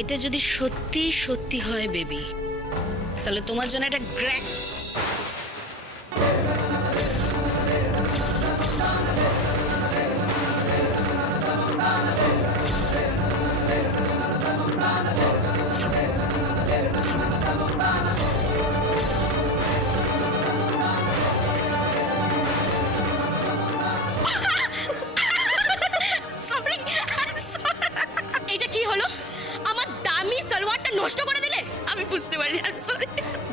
এটা যদি সত্যি সত্যি হয় বেবি, তাহলে তোমার জন্য একটা গ্র্যাক। নষ্ট করে দিলে। আমি বুঝতে পারিনি, আই এম সরি।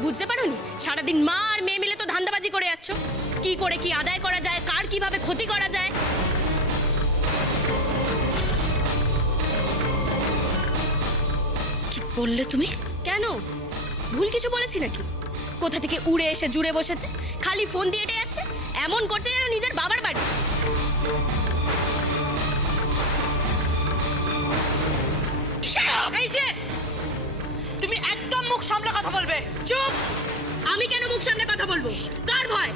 বুঝতে পারোনি? সারাদিন মা আর মেয়ে মিলে তো ধান্দাবাজি করে যাচ্ছ, কি করে কি আদায় করা যায়, কার কিভাবে ক্ষতি করা যায়। কি বললে তুমি? কেন, ভুল কিছু বলেছি নাকি? কোথা থেকে উড়ে এসে জুড়ে বসেছে, খালি ফোন দিয়ে এটে যাচ্ছে, এমন করছে যেন নিজের বাবার বাড়ি। এই যে, তুমি একদম মুখ সামলে কথা বলবে। চুপ। আমি কেন মুখ সামলে কথা বলবো? কার ভয়?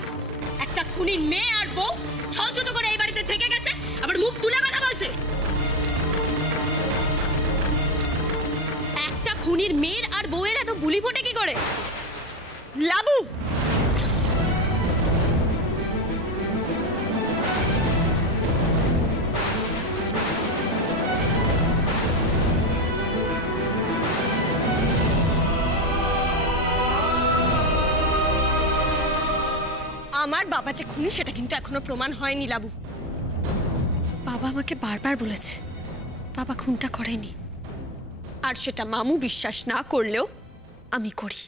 একটা খুনির মেয়ে আর বউ ছলছুত করে এই বাড়িতে থেকে গেছে, আবার মুখ তুলে কথা বলছে। একটা খুনির মেয়ের আর বউয়ের এত বুলি ফোটে কি করে? লাবু, আমার বাবা যে খুনি সেটা কিন্তু এখনো প্রমাণ হয়নি লাবু। বাবা আমাকে বারবার বলেছে বাবা খুনটা করেনি, আর সেটা মামু বিশ্বাস না করলেও আমি করি।